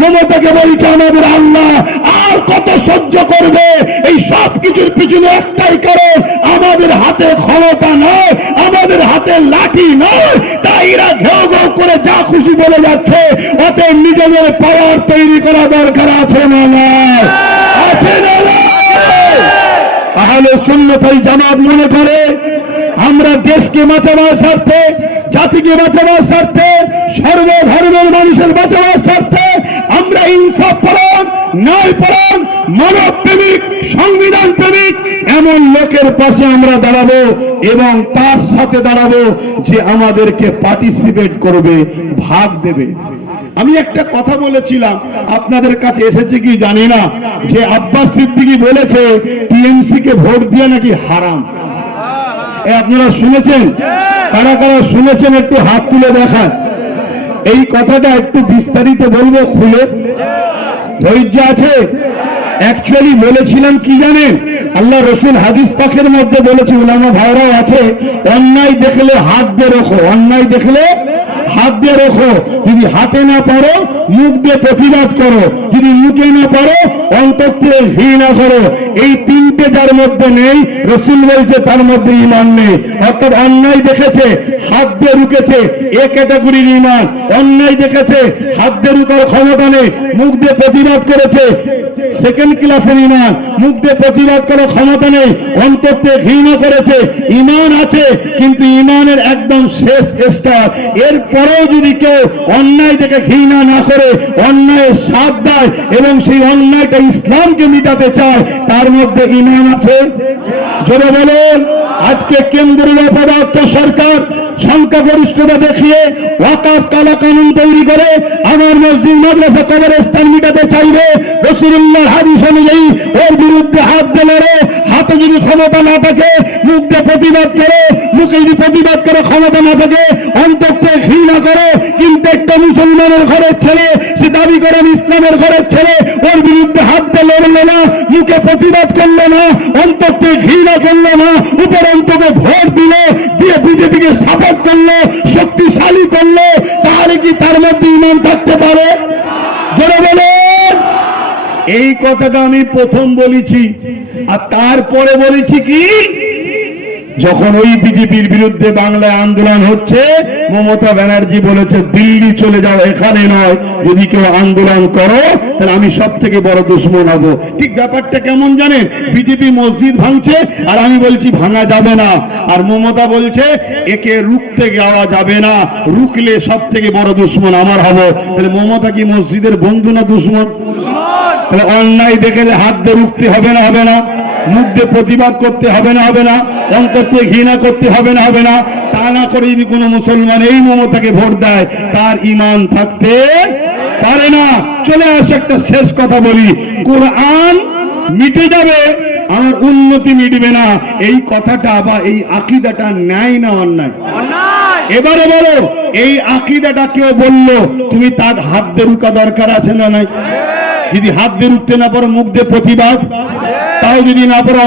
মমতাকে বলছে আমাদের আল্লাহ আর কত সহ্য করবে? এই সব কিছুর পিছনে একটাই কারণ, আমাদের হাতে ক্ষমতা নয়, আমাদের হাতে লাঠি নয়, তাই এরা ঘেউ ঘেউ করে যা খুশি বলে যাচ্ছে। অতএব নিজেদের পাওয়ার তৈরি করা দরকার আছে না নয়? আছে না নয়? আহলে সুন্নাত ওয়াল জামাত মনে করে আমরা দেশকে বাঁচাবার স্বার্থে, জাতিকে বাঁচাবার স্বার্থে, সর্বধর্মের মানুষের বাঁচাবার স্বার্থে আমরা ইনসাফ পরায়ণ, ন্যায় পরায়ণ, মানব প্রেমিক, সংবিধান প্রেমিক এমন লোকের পাশে আমরা দাঁড়াবো এবং তার সাথে দাঁড়াবো যে আমাদেরকে পার্টিসিপেট করবে, ভাগ দেবে। আমি একটা কথা বলেছিলাম, আপনাদের কাছে এসেছে কি জানি না, যে আব্বাস সিদ্দিকী বলেছে টিএমসি কে ভোট দিয়ে নাকি হারাম। আপনারা শুনেছেন? কারা কারা শুনেছেন একটু হাত তুলে দেখান। এই কথাটা একটু বিস্তারিত বলবো, খুলে। ধৈর্য আছে? অ্যাকচুয়ালি বলেছিলাম কি জানেন, আল্লাহ রসুল হাদিস পাকের মধ্যে বলেছে, উলামা ভাইরাও আছে, অন্যায় দেখলে হাত দিয়ে রোখো, অন্যায় দেখলে হাত দিয়ে রোখো। যদি হাতে না পারো মুখ দিয়ে প্রতিবাদ করো, যদি মুখে না পারো অন্তর থেকে ঘৃণা করো। এই তিনটে যার মধ্যে নেই, রসুল বলছে তার মধ্যে ঈমান নেই। অর্থাৎ অন্যায় দেখেছে হাত দিয়ে রুকেছে, এ ক্যাটাগরির ঈমান। অন্যায় দেখেছে হাত দিয়ে রুকার ক্ষমতা নেই, মুখ দিয়ে প্রতিবাদ করেছে, সেকেন্ড ক্লাসের ঈমান। মুখ দিয়ে প্রতিবাদ করার ক্ষমতা নেই, অন্তর থেকে ঘৃণা করেছে। ঈমান আছে কিন্তু ঈমানের একদম শেষ স্তর। এরপরেও যদি কেউ অন্যায় থেকে ঘৃণা না করে অন্যায়ের সাথ দেয় এবং সেই অন্যায়টা ইসলামকে মিটাতে চায়, তার মধ্যে ঈমান আছে। জোরে বলেন। আজকে কেন্দ্রের অপদার্থ সরকার সংখ্যাগরিষ্ঠতা দেখিয়ে ওয়াকফ কালা কানুন তৈরি করে আমার মসজিদ মাদ্রাসা কবরস্থান মিটাতে চাইবে। রাসূলুল্লাহর হাদিস অনুযায়ী ওর বিরুদ্ধে হাত দিলে, হাতে যদি ক্ষমতা না থাকে মুখ দিয়ে প্রতিবাদ করে, মুখে যদি প্রতিবাদ করে ক্ষমতা না থাকে অন্তর থেকে ঘৃণা করে। কিন্তু একটা মুসলমানের ঘরের ছেলে, সে দাবি করেন ইসলামের ঘরের ছেলে, ওর বিরুদ্ধে হাত দিয়ে লড়লো না, মুখে প্রতিবাদ করলো না, অন্তর থেকে ঘৃণা করলো না, উপরন্তকে ভোট দিল, দিয়ে বিজেপিকে সাপোর্ট করলো, শক্তিশালী করলো, তাহলে কি তার মধ্যে ঈমান থাকতে পারে? জোরে বলেন। এই কথাটা আমি প্রথম বলেছি। আর তারপরে বলেছি কি, যখন ওই বিজেপির বিরুদ্ধে বাংলায় আন্দোলন হচ্ছে, মমতা ব্যানার্জি বলেছে দিল্লি চলে যাও, এখানে নয়। যদি কেউ আন্দোলন করো তাহলে আমি সব থেকে বড় দুশমন হব। ঠিক ব্যাপারটা কেমন জানেন? বিজেপি মসজিদ ভাঙছে আর আমি বলছি ভাঙা যাবে না, আর মমতা বলছে একে রুখতে যাওয়া যাবে না, রুখলে সব থেকে বড় দুশমন আমার হব। তাহলে মমতা কি মসজিদের বন্ধু না দুশমন? তাহলে অন্যায় দেখে হাত দিয়ে রুখতে হবে না? হবে না? মুখ দিয়ে প্রতিবাদ করতে হবে না? হবে না? অন্তর থেকে ঘৃণা করতে হবে না? হবে না? তা না করে যদি কোনো মুসলমান এই মমতাকে ভোট দেয়, তার ঈমান থাকতে পারে না। চলে আসে একটা শেষ কথা বলি, কোরআন মিটে যাবে, আমার উন্নতি মিটবে না। এই কথাটা বা এই আকীদাটা ন্যায় না অন্যায়? এবারে বলো, এই আকীদাটা কেউ বললো, তুমি তার হাত দিয়ে রুকা দরকার আছে না নাই? যদি হাত দিয়ে রুখতে না পারো মুখ দিয়ে প্রতিবাদ, তাও যদি না পারো